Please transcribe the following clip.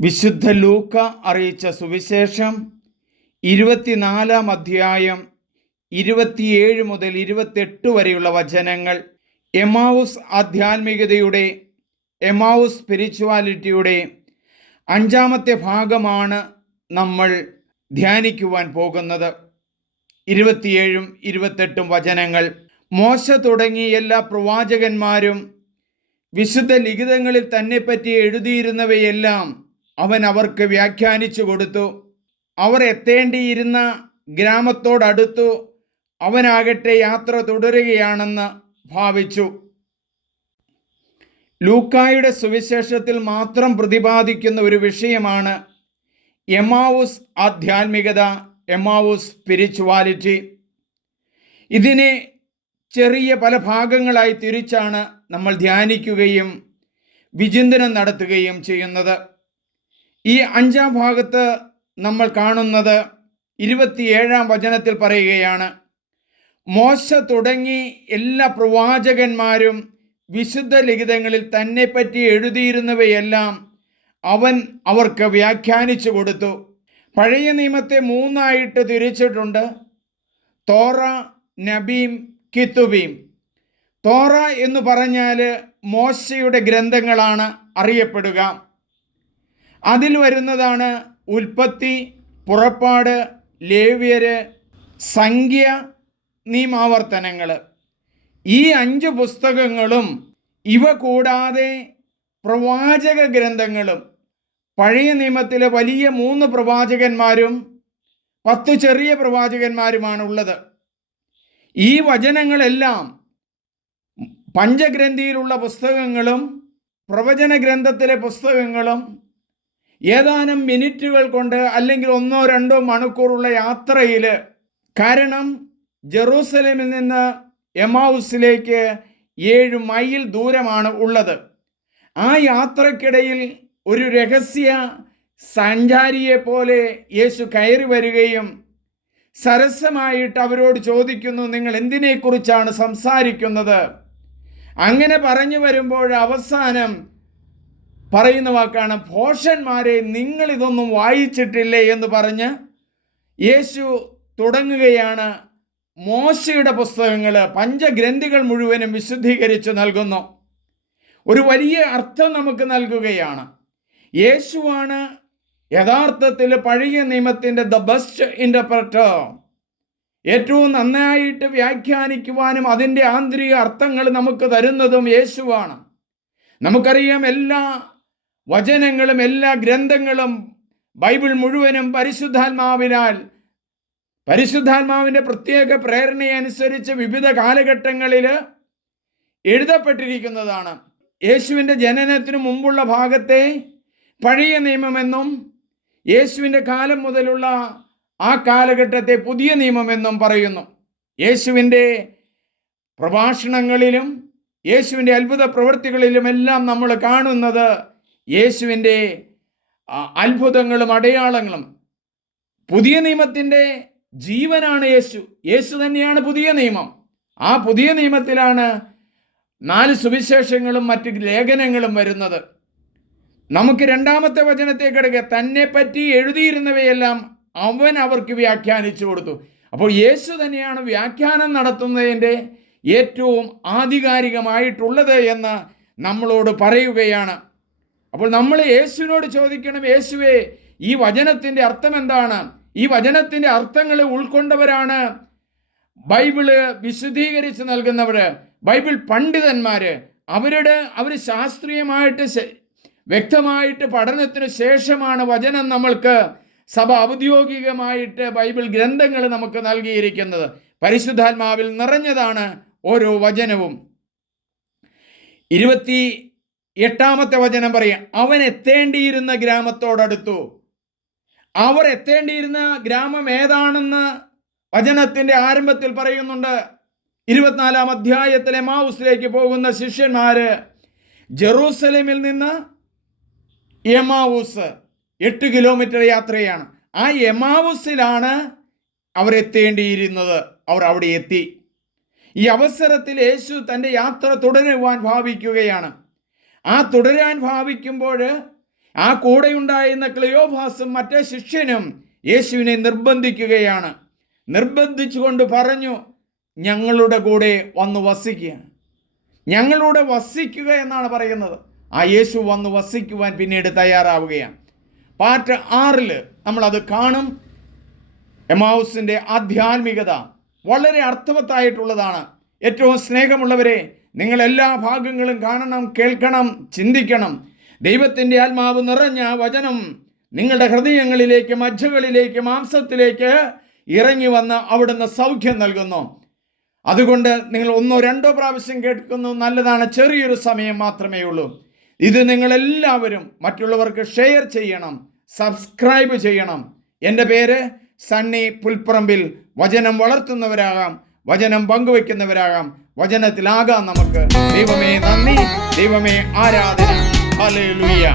വിശുദ്ധ ലൂക്ക അറിയിച്ച സുവിശേഷം ഇരുപത്തിനാലാം അധ്യായം ഇരുപത്തിയേഴ് മുതൽ ഇരുപത്തെട്ട് വരെയുള്ള വചനങ്ങൾ. എമാവുസ് ആധ്യാത്മികതയുടെ എമാവുസ് സ്പിരിച്വാലിറ്റിയുടെ അഞ്ചാമത്തെ ഭാഗമാണ് നമ്മൾ ധ്യാനിക്കുവാൻ പോകുന്നത്. ഇരുപത്തിയേഴും ഇരുപത്തെട്ടും വചനങ്ങൾ. മോശ തുടങ്ങി എല്ലാ പ്രവാചകന്മാരും വിശുദ്ധ ലിഖിതങ്ങളിൽ തന്നെപ്പറ്റി എഴുതിയിരുന്നവയെല്ലാം അവൻ അവർക്ക് വ്യാഖ്യാനിച്ചു കൊടുത്തു. അവർ എത്തേണ്ടിയിരുന്ന ഗ്രാമത്തോടടുത്തു അവനാകട്ടെ യാത്ര തുടരുകയാണെന്ന് ഭാവിച്ചു. ലൂക്കായുടെ സുവിശേഷത്തിൽ മാത്രം പ്രതിപാദിക്കുന്ന ഒരു വിഷയമാണ് എമാവുസ് ആധ്യാത്മികത എമാവുസ് സ്പിരിച്വാലിറ്റി. ഇതിനെ ചെറിയ പല ഭാഗങ്ങളായി തിരിച്ചാണ് നമ്മൾ ധ്യാനിക്കുകയും വിചിന്തനം നടത്തുകയും ചെയ്യുന്നത്. ഈ അഞ്ചാം ഭാഗത്ത് നമ്മൾ കാണുന്നത് ഇരുപത്തിയേഴാം വചനത്തിൽ പറയുകയാണ് മോശ തുടങ്ങി എല്ലാ പ്രവാചകന്മാരും വിശുദ്ധ ലിഖിതങ്ങളിൽ തന്നെപ്പറ്റി എഴുതിയിരുന്നവയെല്ലാം അവൻ അവർക്ക് വ്യാഖ്യാനിച്ചു കൊടുത്തു. പഴയ നിയമത്തെ മൂന്നായിട്ട് തിരിച്ചിട്ടുണ്ട്. തോറ നബീം കിത്തുബീം. തോറ എന്ന് പറഞ്ഞാൽ മോശയുടെ ഗ്രന്ഥങ്ങളാണ് അറിയപ്പെടുക. അതിൽ വരുന്നതാണ് ഉൽപ്പത്തി പുറപ്പാട് ലേവ്യര് സംഖ്യ നിയമാവർത്തനങ്ങൾ. ഈ അഞ്ച് പുസ്തകങ്ങളും ഇവ കൂടാതെ പ്രവാചക ഗ്രന്ഥങ്ങളും പഴയ നിയമത്തിലെ വലിയ മൂന്ന് പ്രവാചകന്മാരും പത്ത് ചെറിയ പ്രവാചകന്മാരുമാണ് ഉള്ളത് ഈ വചനങ്ങളെല്ലാം പഞ്ചഗ്രന്ഥിയിലുള്ള പുസ്തകങ്ങളും പ്രവചന ഗ്രന്ഥത്തിലെ പുസ്തകങ്ങളും ഏതാനും മിനിറ്റുകൾ കൊണ്ട് അല്ലെങ്കിൽ ഒന്നോ രണ്ടോ മണിക്കൂറുള്ള യാത്രയിൽ കാരണം ജെറൂസലേമിൽ നിന്ന് എമാവുസിലേക്ക് ഏഴ് മൈൽ ദൂരമാണ് ഉള്ളത്. ആ യാത്രക്കിടയിൽ ഒരു രഹസ്യ സഞ്ചാരിയെ പോലെ യേശു കയറി വരികയും സരസമായിട്ട് അവരോട് ചോദിക്കുന്നു നിങ്ങൾ എന്തിനെക്കുറിച്ചാണ് സംസാരിക്കുന്നത്? അങ്ങനെ പറഞ്ഞു വരുമ്പോൾ അവസാനം പറയുന്ന വാക്കാണ് ഭോഷന്മാരെ നിങ്ങൾ ഇതൊന്നും വായിച്ചിട്ടില്ലേ എന്ന് പറഞ്ഞ് യേശു തുടങ്ങുകയാണ് മോശയുടെ പുസ്തകങ്ങൾ പഞ്ചഗ്രന്ഥികൾ മുഴുവനും വിശുദ്ധീകരിച്ച് നൽകുന്നു. ഒരു വലിയ അർത്ഥം നമുക്ക് നൽകുകയാണ്. യേശുവാണ് യഥാർത്ഥത്തിൽ പഴയ നിയമത്തിന്റെ ദ ബെസ്റ്റ് ഇന്റർപ്രറ്റർ ഏറ്റവും നന്നായിട്ട് വ്യാഖ്യാനിക്കുവാനും അതിന്റെ ആന്തരിക അർത്ഥങ്ങൾ നമുക്ക് തരുന്നതും യേശുവാണ്. നമുക്കറിയാം എല്ലാ വചനങ്ങളും എല്ലാ ഗ്രന്ഥങ്ങളും ബൈബിൾ മുഴുവനും പരിശുദ്ധാത്മാവിനാൽ പരിശുദ്ധാത്മാവിന്റെ പ്രത്യേക പ്രേരണയനുസരിച്ച് വിവിധ കാലഘട്ടങ്ങളിൽ എഴുതപ്പെട്ടിരിക്കുന്നതാണ്. യേശുവിന്റെ ജനനത്തിനു മുമ്പുള്ള ഭാഗത്തെ പഴയ നിയമമെന്നും യേശുവിന്റെ കാലം മുതലുള്ള ആ കാലഘട്ടത്തെ പുതിയ നിയമമെന്നും പറയുന്നു. യേശുവിന്റെ പ്രഭാഷണങ്ങളിലും യേശുവിന്റെ അത്ഭുത പ്രവൃത്തികളിലുമെല്ലാം നമ്മൾ കാണുന്നത് യേശുവിന്റെ അത്ഭുതങ്ങളും അടയാളങ്ങളും പുതിയ നിയമത്തിന്റെ ജീവനാണ് യേശു. യേശു തന്നെയാണ് പുതിയ നിയമം. ആ പുതിയ നിയമത്തിലാണ് നാല് സുവിശേഷങ്ങളും മറ്റ് ലേഖനങ്ങളും വരുന്നത്. നമുക്ക് രണ്ടാമത്തെ വചനത്തെ കിടക്കുക. തന്നെ പറ്റി എഴുതിയിരുന്നവയെല്ലാം അവൻ അവർക്ക് വ്യാഖ്യാനിച്ചു കൊടുത്തു. അപ്പോൾ യേശു തന്നെയാണ് വ്യാഖ്യാനം നടത്തുന്നതിന്റെ ഏറ്റവും ആധികാരികമായിട്ടുള്ളത് എന്ന് നമ്മളോട് പറയുകയാണ്. അപ്പോൾ നമ്മൾ യേശുവിനോട് ചോദിക്കണം യേശുവേ ഈ വചനത്തിന്റെ അർത്ഥം എന്താണ്? ഈ വചനത്തിന്റെ അർത്ഥങ്ങൾ ഉൾക്കൊണ്ടവരാണ് ബൈബിൾ വിശുദ്ധീകരിച്ച് നൽകുന്നവർ ബൈബിൾ പണ്ഡിതന്മാർ അവരുടെ അവർ ശാസ്ത്രീയമായിട്ട് വ്യക്തമായിട്ട് പഠനത്തിന് ശേഷമാണ് വചനം നമ്മൾക്ക് സഭ ഔദ്യോഗികമായിട്ട് ബൈബിൾ ഗ്രന്ഥങ്ങൾ നമുക്ക് നൽകിയിരിക്കുന്നത്. പരിശുദ്ധാത്മാവിൽ നിറഞ്ഞതാണ് ഓരോ വചനവും. ഇരുപത്തി എട്ടാമത്തെ വചനം പറയാം. അവൻ എത്തേണ്ടിയിരുന്ന ഗ്രാമത്തോടടുത്തു. അവർ എത്തേണ്ടിയിരുന്ന ഗ്രാമം ഏതാണെന്ന് വചനത്തിന്റെ ആരംഭത്തിൽ പറയുന്നുണ്ട്. ഇരുപത്തിനാലാം അധ്യായത്തിലെ മാവുസിലേക്ക് പോകുന്ന ശിഷ്യന്മാര് ജെറൂസലേമിൽ നിന്ന് എമാവൂസ് എട്ട് കിലോമീറ്റർ യാത്രയാണ്. ആ എമാവൂസിലാണ് അവരെത്തേണ്ടിയിരുന്നത് അവർ അവിടെ എത്തി. ഈ അവസരത്തിൽ യേശു തന്റെ യാത്ര തുടരുവാൻ ഭാവിക്കുകയാണ്. ആ തുടരാൻ ഭാവിക്കുമ്പോൾ ആ കൂടെയുണ്ടായിരുന്ന ക്ലിയോഭാസും മറ്റേ ശിഷ്യനും യേശുവിനെ നിർബന്ധിക്കുകയാണ്. നിർബന്ധിച്ചുകൊണ്ട് പറഞ്ഞു ഞങ്ങളുടെ കൂടെ വന്ന് വസിക്കുക. ഞങ്ങളുടെ വസിക്കുക എന്നാണ് പറയുന്നത്. ആ യേശു വന്ന് വസിക്കുവാൻ പിന്നീട് തയ്യാറാവുകയാണ്. പാർട്ട് ആറിൽ നമ്മളത് കാണും. എമാവുസിന്റെ ആധ്യാത്മികത വളരെ അർത്ഥവത്തായിട്ടുള്ളതാണ്. ഏറ്റവും സ്നേഹമുള്ളവരെ നിങ്ങൾ എല്ലാ ഭാഗങ്ങളും കാണണം കേൾക്കണം ചിന്തിക്കണം. ദൈവത്തിന്റെ ആത്മാവ് നിറഞ്ഞ വചനം നിങ്ങളുടെ ഹൃദയങ്ങളിലേക്ക് മജ്ജകളിലേക്ക് മാംസത്തിലേക്ക് ഇറങ്ങി വന്ന് അവിടുന്ന് സൗഖ്യം നൽകുന്നു. അതുകൊണ്ട് നിങ്ങൾ ഒന്നോ രണ്ടോ പ്രാവശ്യം കേൾക്കുന്നു നല്ലതാണ്. ചെറിയൊരു സമയം മാത്രമേ ഉള്ളൂ. ഇത് നിങ്ങളെല്ലാവരും മറ്റുള്ളവർക്ക് ഷെയർ ചെയ്യണം സബ്സ്ക്രൈബ് ചെയ്യണം. എന്റെ പേര് സണ്ണി പുൽപ്പറമ്പിൽ. വചനം വളർത്തുന്നവരാകാം. വചനം പങ്കുവെക്കുന്നവരാകാം. വചനത്തിലാകാം നമുക്ക്. ദൈവമേ നന്ദി. ദൈവമേ ആരാധന. ഹല്ലേലൂയ.